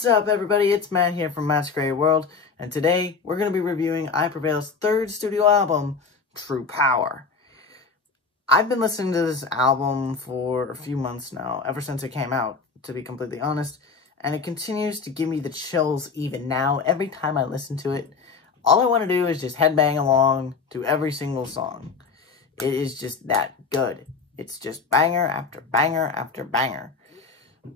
What's up, everybody? It's Matt here from Matt's Great World, and today we're going to be reviewing I Prevail's third studio album, True Power. I've been listening to this album for a few months now, ever since it came out, to be completely honest, and it continues to give me the chills even now. Every time I listen to it, all I want to do is just headbang along to every single song. It is just that good. It's just banger after banger after banger.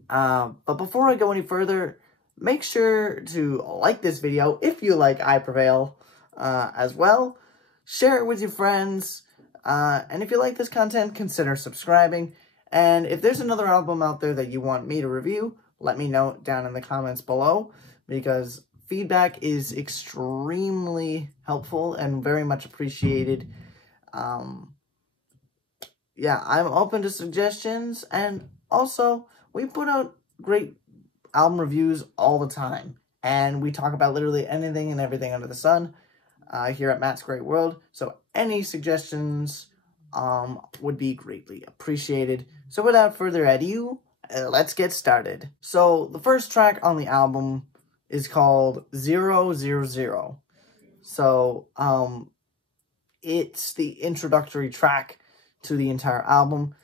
But before I go any further, make sure to like this video if you like I Prevail as well. Share it with your friends. And if you like this content, consider subscribing. And if there's another album out there that you want me to review, let me know down in the comments below, because feedback is extremely helpful and very much appreciated. Yeah, I'm open to suggestions, and also we put out great album reviews all the time, and we talk about literally anything and everything under the sun here at Matt's Great World. So any suggestions would be greatly appreciated. So without further ado, let's get started. So the first track on the album is called 000. So it's the introductory track to the entire album.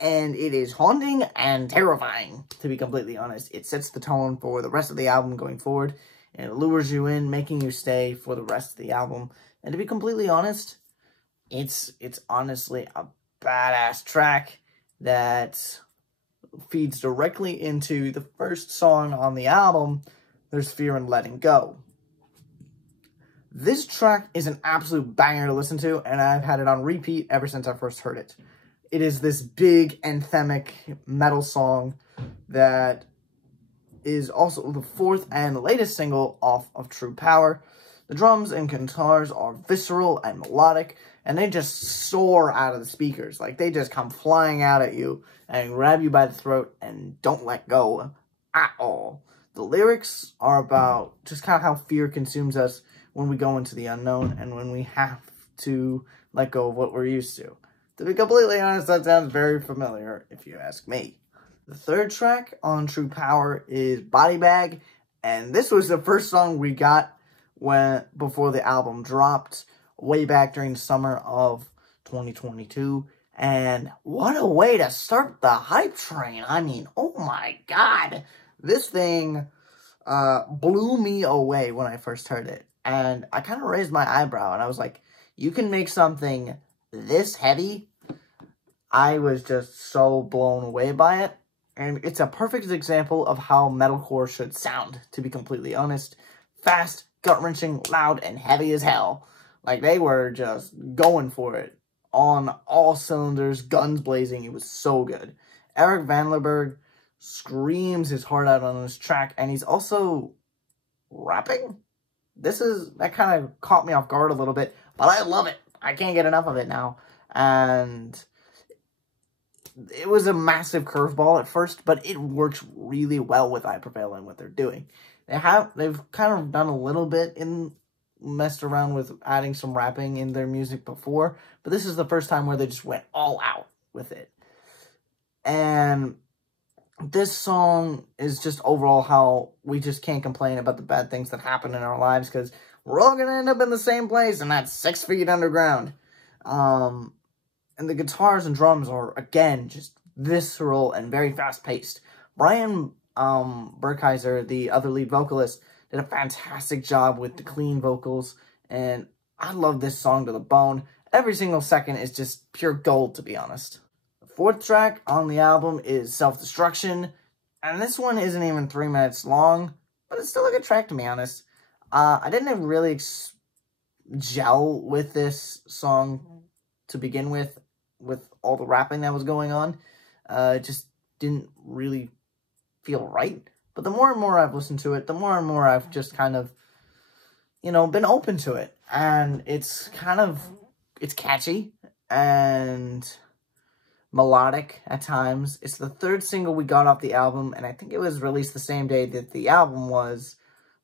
And it is haunting and terrifying, to be completely honest. It sets the tone for the rest of the album going forward, and it lures you in, making you stay for the rest of the album. And to be completely honest, it's honestly a badass track that feeds directly into the first song on the album, There's Fear in Letting Go. This track is an absolute banger to listen to, and I've had it on repeat ever since I first heard it. It is this big, anthemic metal song that is also the fourth and latest single off of True Power. The drums and guitars are visceral and melodic, and they just soar out of the speakers. Like, they just come flying out at you and grab you by the throat and don't let go at all. The lyrics are about just kind of how fear consumes us when we go into the unknown and when we have to let go of what we're used to. To be completely honest, that sounds very familiar, if you ask me. The third track on True Power is Body Bag, and this was the first song we got before the album dropped, way back during the summer of 2022. And what a way to start the hype train. I mean, oh my god. This thing blew me away when I first heard it. And I kind of raised my eyebrow, and I was like, you can make something this heavy? I was just so blown away by it, and it's a perfect example of how metalcore should sound, to be completely honest. Fast, gut-wrenching, loud, and heavy as hell. Like, they were just going for it on all cylinders, guns blazing. It was so good. Eric Van Lerberg screams his heart out on this track, and he's also rapping. That kind of caught me off guard a little bit, but I love it. I can't get enough of it now. And it was a massive curveball at first, but it works really well with I Prevail and what they're doing. They've kind of done a little bit messed around with adding some rapping in their music before, but this is the first time where they just went all out with it. And this song is just overall how we just can't complain about the bad things that happen in our lives, because we're all going to end up in the same place, and that's 6 feet underground. And the guitars and drums are, again, just visceral and very fast-paced. Brian Burkheiser, the other lead vocalist, did a fantastic job with the clean vocals, and I love this song to the bone. Every single second is just pure gold, to be honest. The fourth track on the album is Self-Destruction, and this one isn't even 3 minutes long, but it's still a good track, to be honest. I didn't really gel with this song to begin with all the rapping that was going on. It just didn't really feel right. But the more and more I've listened to it, the more and more I've just kind of, been open to it. And it's catchy and melodic at times. It's the third single we got off the album, and I think it was released the same day that the album was.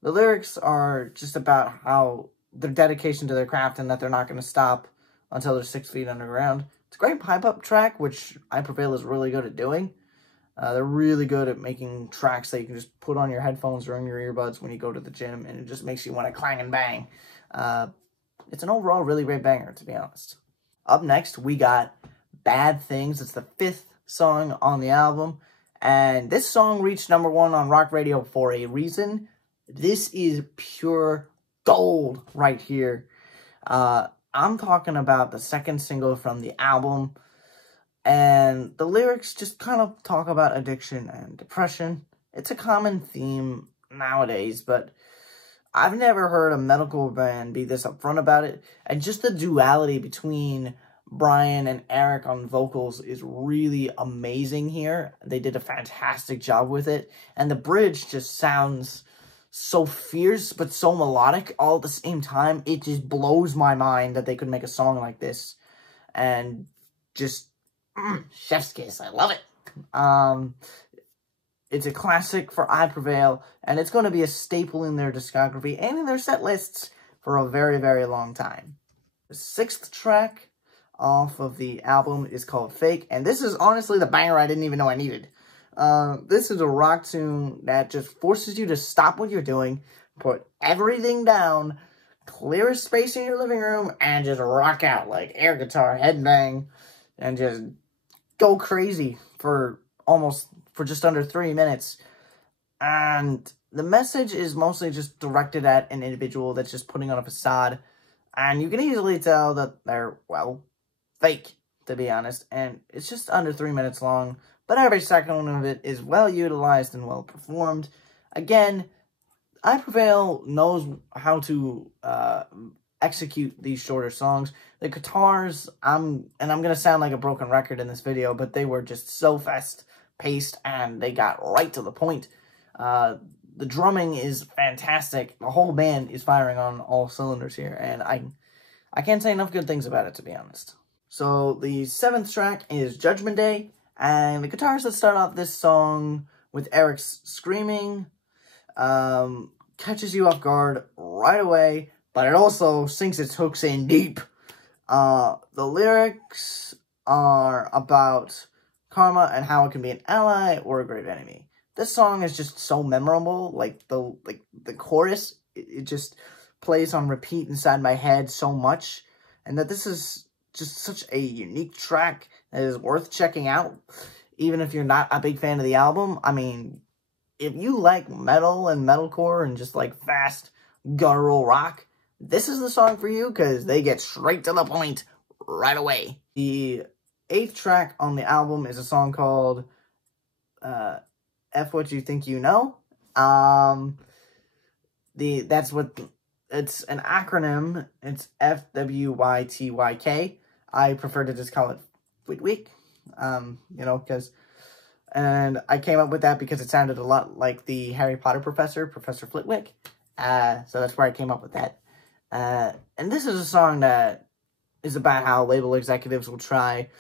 The lyrics are just about how their dedication to their craft and that they're not going to stop until they're 6 feet underground. It's a great pipe-up track, which I Prevail is really good at doing. They're really good at making tracks that you can just put on your headphones or in your earbuds when you go to the gym, and it just makes you want to clang and bang. It's an overall really great banger, to be honest. Up next, we got Bad Things. It's the 5th song on the album, and this song reached #1 on rock radio for a reason. This is pure gold right here. I'm talking about the second single from the album, and the lyrics just kind of talk about addiction and depression. It's a common theme nowadays, but I've never heard a metalcore band be this upfront about it. And just the duality between Brian and Eric on vocals is really amazing here. They did a fantastic job with it. And the bridge just sounds so fierce, but so melodic all at the same time. It just blows my mind that they could make a song like this. And just, chef's kiss. I love it. It's a classic for I Prevail, and it's going to be a staple in their discography and in their set lists for a very, very long time. The 6th track off of the album is called Fake, and this is honestly the banger I didn't even know I needed. This is a rock tune that just forces you to stop what you're doing, put everything down, clear a space in your living room, and just rock out like air guitar, headbang, and just go crazy for just under 3 minutes. And the message is mostly just directed at an individual that's just putting on a facade. And you can easily tell that they're, well, fake, to be honest. And it's just under 3 minutes long, but every second of it is well utilized and well performed. Again, I Prevail knows how to execute these shorter songs. The guitars, and I'm going to sound like a broken record in this video, but they were just so fast-paced, and they got right to the point. The drumming is fantastic. The whole band is firing on all cylinders here, and I can't say enough good things about it, to be honest. So the 7th track is Judgment Day, and the guitars that start off this song with Eric's screaming catches you off guard right away, but it also sinks its hooks in deep. The lyrics are about karma and how it can be an ally or a great enemy. This song is just so memorable. Like the chorus, it just plays on repeat inside my head so much, and that this is just such a unique track that is worth checking out, even if you're not a big fan of the album. I mean, if you like metal and metalcore and just like fast guttural rock, this is the song for you, because they get straight to the point right away. The 8th track on the album is a song called F What You Think You Know. It's an acronym. It's FWYTYK. I prefer to just call it Flitwick, and I came up with that because it sounded a lot like the Harry Potter professor, Professor Flitwick. So that's where I came up with that. And this is a song that is about how label executives will try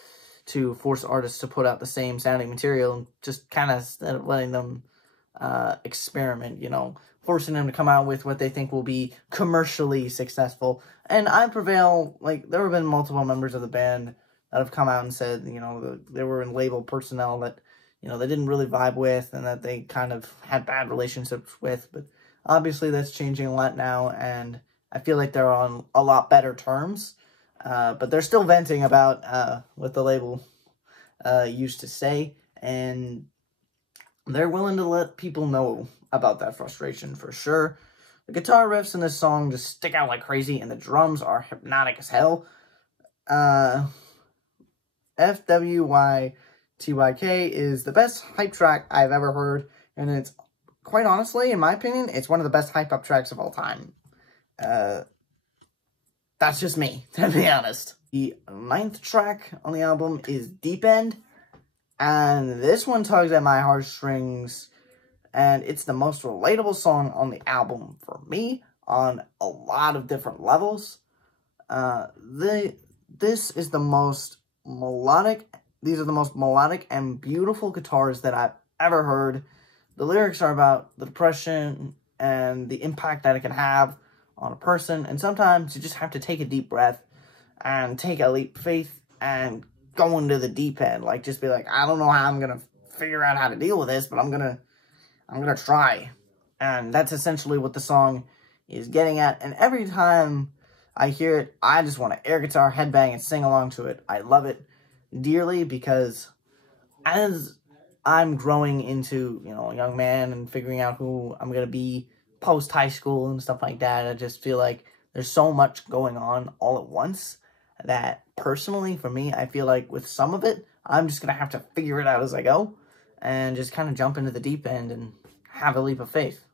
to force artists to put out the same sounding material, and just kind of, instead of letting them experiment, forcing them to come out with what they think will be commercially successful. And I Prevail, there have been multiple members of the band that have come out and said, they were in label personnel that, they didn't really vibe with, and that they kind of had bad relationships with. But obviously that's changing a lot now, and I feel like they're on a lot better terms. But they're still venting about what the label used to say, and they're willing to let people know about that frustration for sure. The guitar riffs in this song just stick out like crazy, and the drums are hypnotic as hell. FWYTYK is the best hype track I've ever heard, and it's, quite honestly, in my opinion, it's one of the best hype-up tracks of all time. That's just me, to be honest. The 9th track on the album is Deep End, and this one tugs at my heartstrings, and it's the most relatable song on the album for me on a lot of different levels. This is the most melodic. These are the most melodic and beautiful guitars that I've ever heard. The lyrics are about the depression and the impact that it can have on a person, and sometimes you just have to take a deep breath and take a leap of faith and go into the deep end. Just be like, I don't know how I'm gonna figure out how to deal with this, but I'm gonna try. And that's essentially what the song is getting at. And every time I hear it, I just want to air guitar, headbang, and sing along to it. I love it dearly because as I'm growing into, a young man and figuring out who I'm going to be post-high school and stuff like that, I just feel like there's so much going on all at once that personally, for me, I feel like with some of it, I'm just going to have to figure it out as I go and just kind of jump into the deep end and have a leap of faith.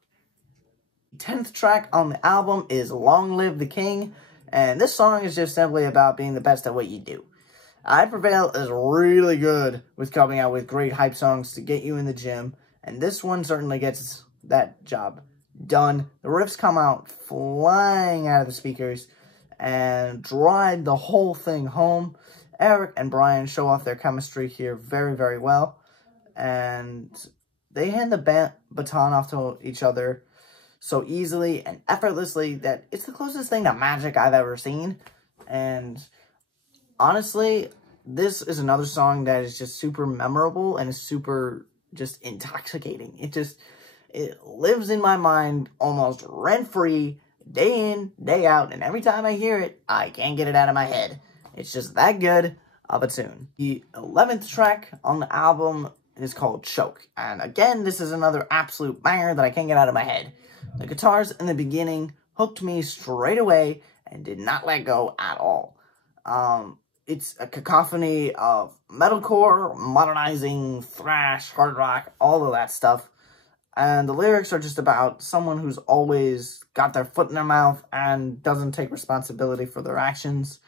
The 10th track on the album is Long Live the King, and this song is just simply about being the best at what you do. I Prevail is really good with coming out with great hype songs to get you in the gym, and this one certainly gets that job done. The riffs come out flying out of the speakers and drive the whole thing home. Eric and Brian show off their chemistry here very, very well, and they hand the baton off to each other so easily and effortlessly that it's the closest thing to magic I've ever seen. And honestly, this is another song that is just super memorable and is super just intoxicating. It lives in my mind almost rent-free, day in, day out, and every time I hear it, I can't get it out of my head. It's just that good of a tune. The 11th track on the album is called Choke, and again, this is another absolute banger that I can't get out of my head. The guitars in the beginning hooked me straight away and did not let go at all. It's a cacophony of metalcore, modernizing, thrash, hard rock, all of that stuff. And the lyrics are just about someone who's always got their foot in their mouth and doesn't take responsibility for their actions.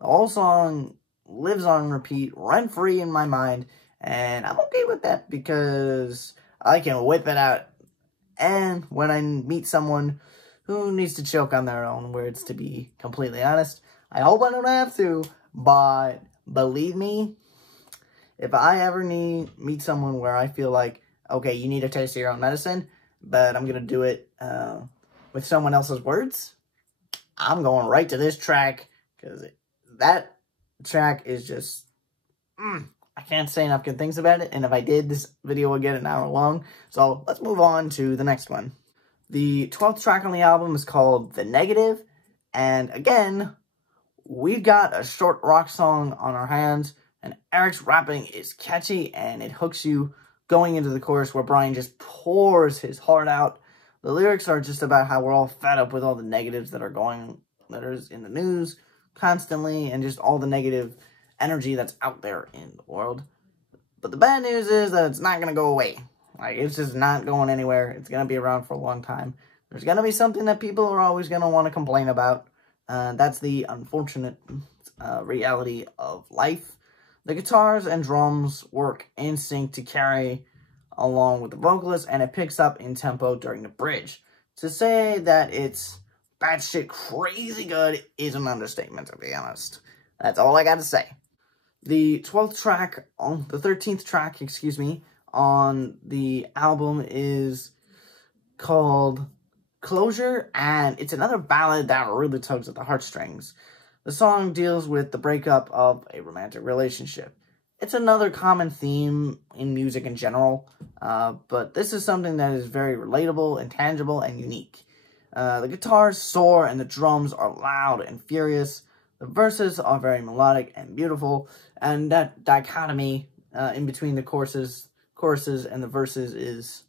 The whole song lives on repeat, rent-free in my mind, and I'm okay with that because I can whip it out. And when I meet someone who needs to choke on their own words, to be completely honest, I hope I don't have to, but believe me, if I ever meet someone where I feel like, okay, you need a taste of your own medicine, but I'm going to do it with someone else's words, I'm going right to this track, because that track is just, I can't say enough good things about it, and if I did, this video would get an hour long, so let's move on to the next one. The 12th track on the album is called The Negative, and again, we've got a short rock song on our hands, and Eric's rapping is catchy, and it hooks you going into the chorus where Brian just pours his heart out. The lyrics are just about how we're all fed up with all the negatives that is in the news constantly, and just all the negative energy that's out there in the world. But the bad news is that it's not going to go away. Like, it's just not going anywhere. It's going to be around for a long time. There's going to be something that people are always going to want to complain about. That's the unfortunate reality of life. The guitars and drums work in sync to carry along with the vocalist, and it picks up in tempo during the bridge. To say that it's batshit crazy good is an understatement, to be honest. That's all I got to say. The 13th track, on the album is called Closure, and it's another ballad that really tugs at the heartstrings. The song deals with the breakup of a romantic relationship. It's another common theme in music in general, but this is something that is very relatable, intangible, and unique. The guitars soar and the drums are loud and furious. The verses are very melodic and beautiful, and that dichotomy in between the choruses and the verses is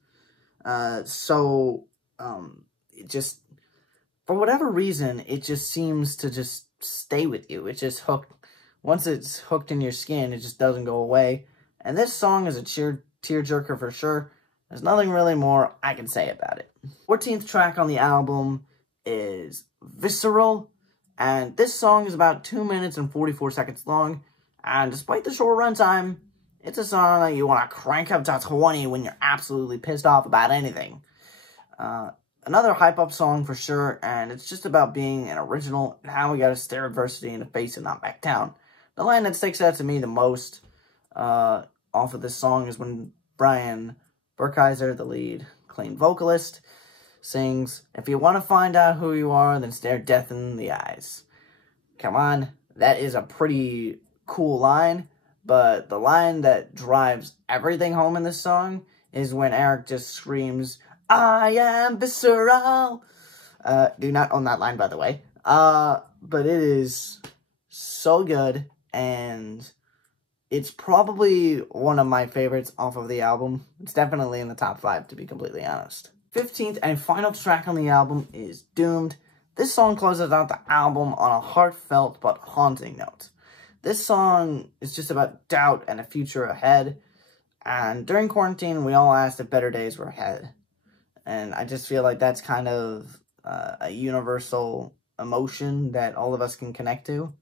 it just, for whatever reason, it just seems to just stay with you. It's just hooked. Once it's hooked in your skin, it just doesn't go away. And this song is a tearjerker for sure. There's nothing really more I can say about it. 14th track on the album is Visceral. And this song is about 2 minutes and 44 seconds long. And despite the short runtime, it's a song that you want to crank up to 20 when you're absolutely pissed off about anything. Another hype-up song for sure, and it's just about being an original and how we gotta stare adversity in the face and not back down. The line that sticks out to me the most off of this song is when Brian Burkheiser, the lead clean vocalist, sings, "If you want to find out who you are, then stare death in the eyes." Come on, that is a pretty cool line, But the line that drives everything home in this song is when Eric just screams, "I am visceral." Do not own that line, by the way. But it is so good, and it's probably one of my favorites off of the album. It's definitely in the top 5, to be completely honest. 15th and final track on the album is Doomed. This song closes out the album on a heartfelt but haunting note. This song is just about doubt and a future ahead. And during quarantine, we all asked if better days were ahead. And I just feel like that's kind of a universal emotion that all of us can connect to.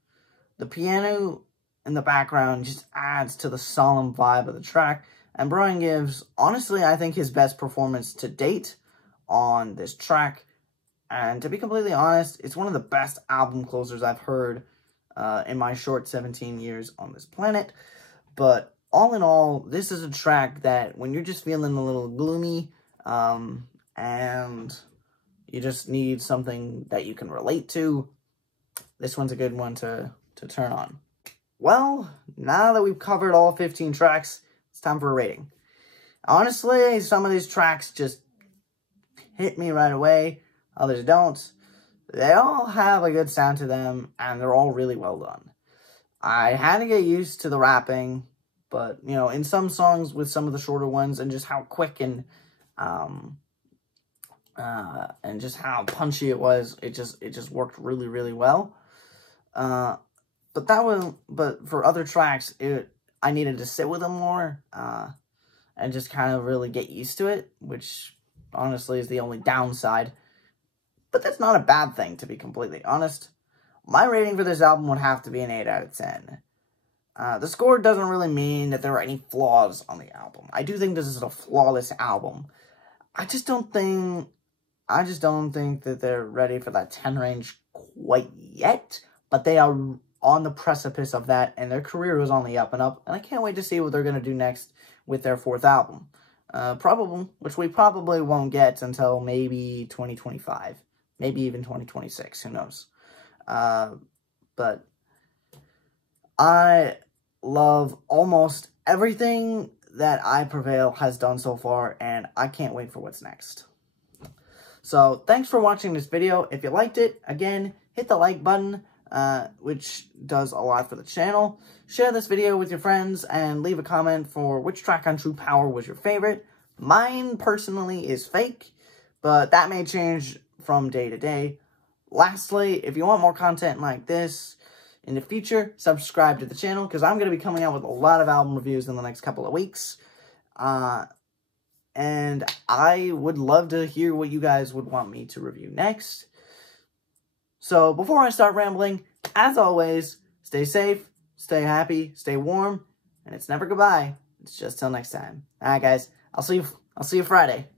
The piano in the background just adds to the solemn vibe of the track. And Brian gives, honestly, I think his best performance to date on this track. And to be completely honest, it's one of the best album closers I've heard in my short 17 years on this planet. But all in all, this is a track that when you're just feeling a little gloomy and you just need something that you can relate to, this one's a good one to turn on. Well, now that we've covered all 15 tracks, it's time for a rating. Honestly, some of these tracks just hit me right away. Others don't. They all have a good sound to them, and they're all really well done. I had to get used to the rapping, but, you know, in some songs with some of the shorter ones, and just how quick and just how punchy it was, it just worked really, really well. But for other tracks, I needed to sit with them more, and just kind of really get used to it, which honestly is the only downside. But that's not a bad thing, to be completely honest. My rating for this album would have to be an 8 out of 10. The score doesn't really mean that there are any flaws on the album. I do think this is a flawless album. I just don't think that they're ready for that 10 range quite yet. But they are on the precipice of that, and their career is on the up and up. And I can't wait to see what they're going to do next with their 4th album. Which we probably won't get until maybe 2025. Maybe even 2026, who knows. But I love almost everything that I Prevail has done so far, and I can't wait for what's next. So, thanks for watching this video. If you liked it, again, hit the like button, which does a lot for the channel. Share this video with your friends, and leave a comment for which track on True Power was your favorite. Mine, personally, is Fake, but that may change from day to day. Lastly, if you want more content like this in the future, subscribe to the channel, because I'm going to be coming out with a lot of album reviews in the next couple of weeks. And I would love to hear what you guys would want me to review next. So before I start rambling, as always, stay safe, stay happy, stay warm, and it's never goodbye. It's just till next time. Alright guys, I'll see you Friday.